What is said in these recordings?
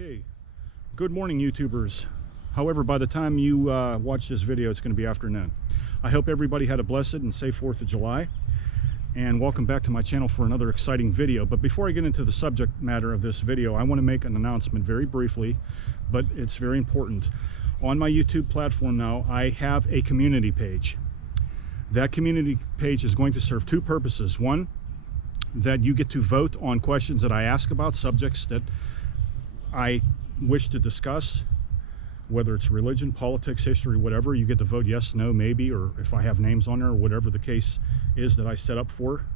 Okay, good morning YouTubers. However, by the time you watch this video, it's going to be afternoon. I hope everybody had a blessed and safe 4th of July, and welcome back to my channel for another exciting video. But before I get into the subject matter of this video, I want to make an announcement very briefly, but it's very important. On my YouTube platform now, I have a community page. That community page is going to serve two purposes. One, that you get to vote on questions that I ask about subjects that I wish to discuss, whether it's religion, politics, history, whatever. You get to vote yes, no, maybe, or if I have names on there, or whatever the case is that I set up for.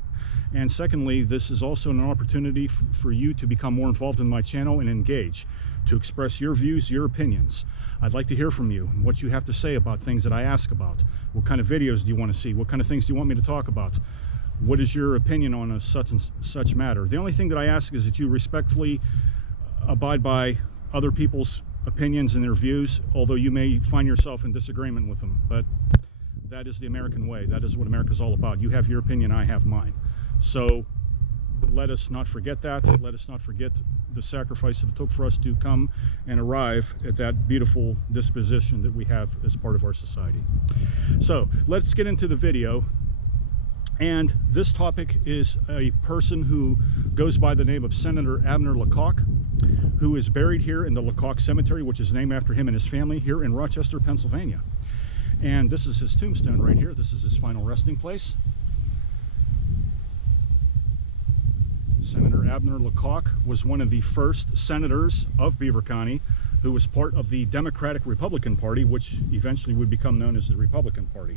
And secondly, this is also an opportunity for you to become more involved in my channel and engage, to express your views, your opinions. I'd like to hear from you, what you have to say about things that I ask about. What kind of videos do you want to see? What kind of things do you want me to talk about? What is your opinion on a such and such matter? The only thing that I ask is that you respectfully abide by other people's opinions and their views, although you may find yourself in disagreement with them. But that is the American way. That is what America's all about. You have your opinion, I have mine. So let us not forget that. Let us not forget the sacrifice that it took for us to come and arrive at that beautiful disposition that we have as part of our society. So let's get into the video. And this topic is a person who goes by the name of Senator Abner Lacock, who is buried here in the Lacock Cemetery, which is named after him and his family here in Rochester, Pennsylvania. And this is his tombstone right here. This is his final resting place. Senator Abner Lacock was one of the first senators of Beaver County who was part of the Democratic-Republican Party, which eventually would become known as the Republican Party.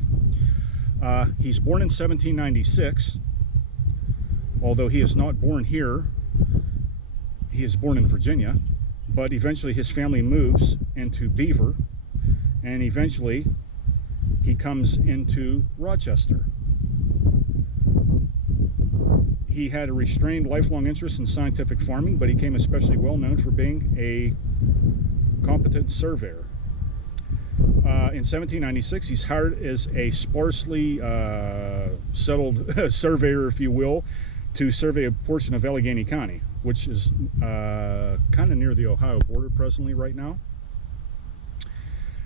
He's born in 1796, although he is not born here. He is born in Virginia, but eventually his family moves into Beaver, and eventually he comes into Rochester. He had a restrained lifelong interest in scientific farming, but he became especially well known for being a competent surveyor. In 1796, he's hired as a sparsely settled surveyor, if you will, to survey a portion of Allegheny County, which is kind of near the Ohio border presently right now.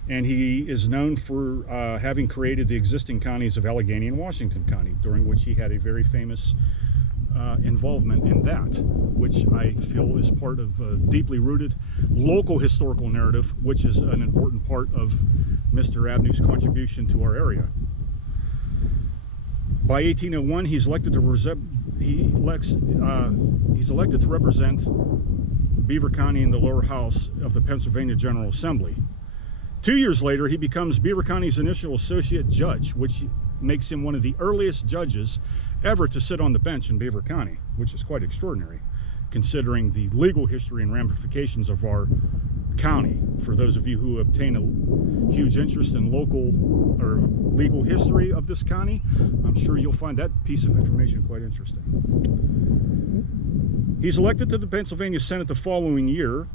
And he is known for having created the existing counties of Allegheny and Washington County, during which he had a very famous involvement in that, which I feel is part of a deeply rooted local historical narrative, which is an important part of Mr. Abner's contribution to our area. By 1801, he's elected to represent Beaver County in the lower house of the Pennsylvania General Assembly. 2 years later, he becomes Beaver County's initial associate judge, which makes him one of the earliest judges ever to sit on the bench in Beaver County, which is quite extraordinary, considering the legal history and ramifications of our county. For those of you who obtain a huge interest in local or legal history of this county, I'm sure you'll find that piece of information quite interesting. He's elected to the Pennsylvania Senate the following year,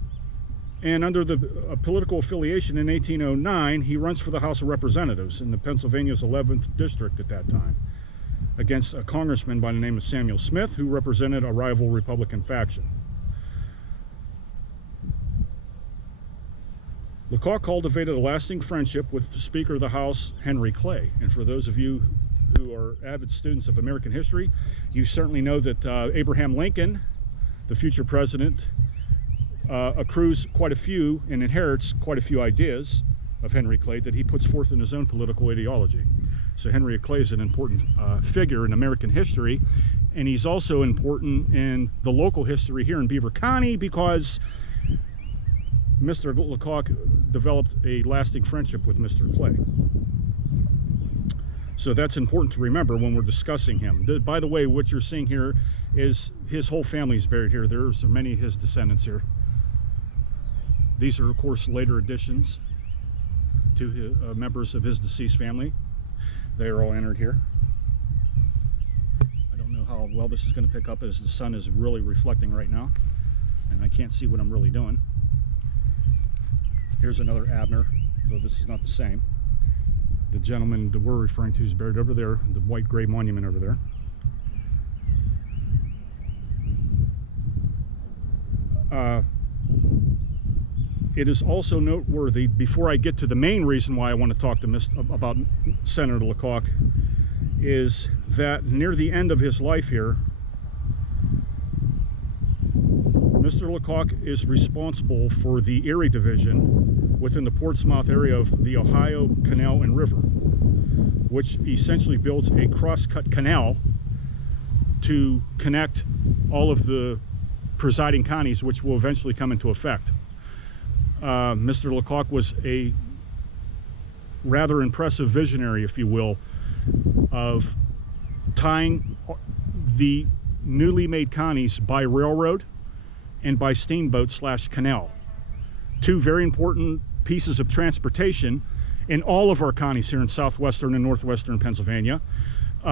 and under the political affiliation in 1809, he runs for the House of Representatives in the Pennsylvania's 11th district at that time, against a congressman by the name of Samuel Smith, who represented a rival Republican faction. Lacock cultivated a lasting friendship with the Speaker of the House, Henry Clay. And for those of you who are avid students of American history, you certainly know that Abraham Lincoln, the future president, accrues quite a few and inherits quite a few ideas of Henry Clay that he puts forth in his own political ideology. So Henry Clay is an important figure in American history, and he's also important in the local history here in Beaver County because Mr. Lacock developed a lasting friendship with Mr. Clay. So that's important to remember when we're discussing him. By the way, what you're seeing here is his whole family's buried here. There's many of his descendants here. These are, of course, later additions to his, members of his deceased family. They are all entered here. I don't know how well this is going to pick up as the sun is really reflecting right now, and I can't see what I'm really doing. Here's another Abner, though this is not the same. The gentleman that we're referring to is buried over there, the white gray monument over there. it is also noteworthy, before I get to the main reason why I want to talk to about Senator Lacock, is that near the end of his life here, Mr. Lacock is responsible for the Erie Division within the Portsmouth area of the Ohio Canal and River, which essentially builds a cross-cut canal to connect all of the presiding counties, which will eventually come into effect. Mr. Lacock was a rather impressive visionary, if you will, of tying the newly made counties by railroad and by steamboat/canal. Two very important pieces of transportation in all of our counties here in southwestern and northwestern Pennsylvania.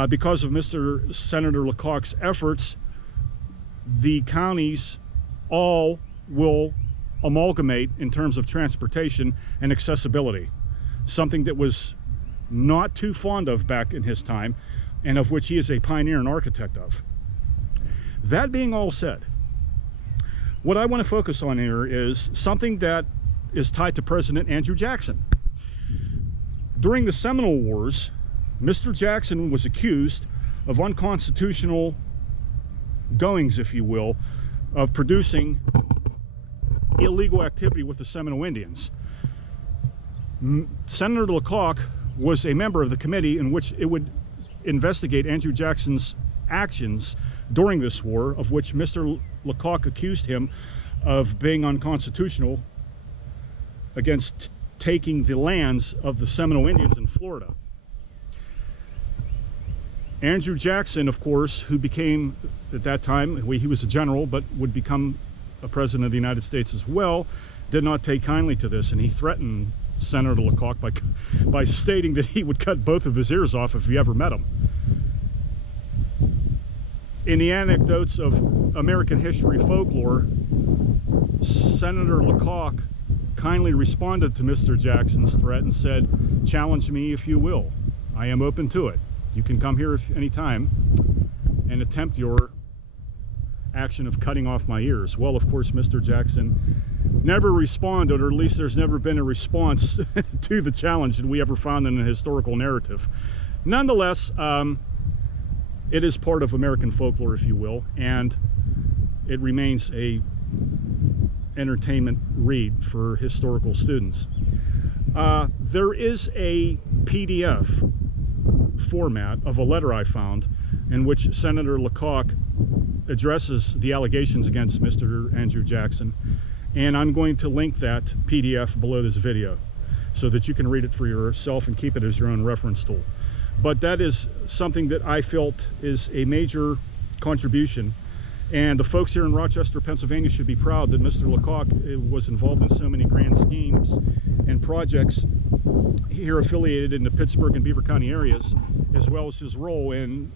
Because of Senator Lacock's efforts, the counties all will amalgamate in terms of transportation and accessibility, something that was not too fond of back in his time, and of which he is a pioneer and architect of. That being all said, what I want to focus on here is something that is tied to President Andrew Jackson. During the Seminole Wars, Mr. Jackson was accused of unconstitutional goings, if you will, of producing illegal activity with the Seminole Indians. Senator Lacock was a member of the committee in which it would investigate Andrew Jackson's actions during this war, of which Mr. Lacock accused him of being unconstitutional against taking the lands of the Seminole Indians in Florida. Andrew Jackson, of course, who became, at that time, he was a general, but would become a president of the United States as well, did not take kindly to this, and he threatened Senator Lacock by stating that he would cut both of his ears off if he ever met him. In the anecdotes of American history folklore, Senator Lacock kindly responded to Mr. Jackson's threat and said, "Challenge me if you will. I am open to it. You can come here any time and attempt your action of cutting off my ears." Well, of course, Mr. Jackson never responded, or at least there's never been a response to the challenge that we ever found in a historical narrative. Nonetheless, it is part of American folklore, if you will, and it remains a entertainment read for historical students. There is a PDF format of a letter I found in which Senator Lacock addresses the allegations against Mr. Andrew Jackson, and I'm going to link that PDF below this video so that you can read it for yourself and keep it as your own reference tool. But that is something that I felt is a major contribution, and the folks here in Rochester, Pennsylvania should be proud that Mr. Lacock was involved in so many grand schemes and projects here affiliated in the Pittsburgh and Beaver County areas, as well as his role in,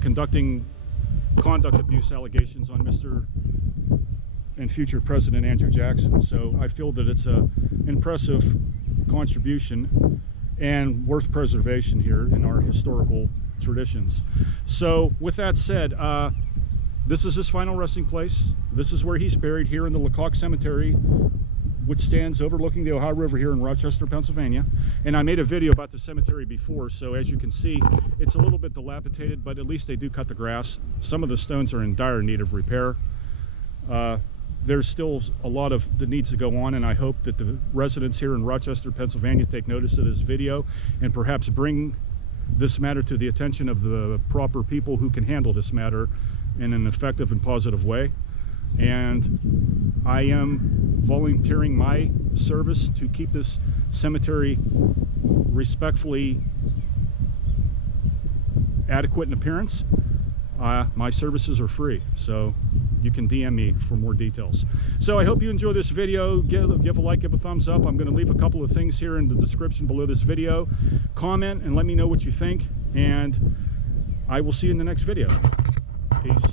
conducting conduct abuse allegations on Mr. and future President Andrew Jackson. So I feel that it's an impressive contribution and worth preservation here in our historical traditions. So with that said, this is his final resting place. This is where he's buried, here in the Lacock Cemetery, which stands overlooking the Ohio River here in Rochester, Pennsylvania. And I made a video about the cemetery before, so as you can see, it's a little bit dilapidated, but at least they do cut the grass. Some of the stones are in dire need of repair. There's still a lot that needs to go on, and I hope that the residents here in Rochester, Pennsylvania take notice of this video and perhaps bring this matter to the attention of the proper people who can handle this matter in an effective and positive way. And I am volunteering my service to keep this cemetery respectfully adequate in appearance. My services are free, so you can DM me for more details. So I hope you enjoy this video. Give a like, give a thumbs up. I'm going to leave a couple of things here in the description below this video. Comment and let me know what you think, and I will see you in the next video. Peace.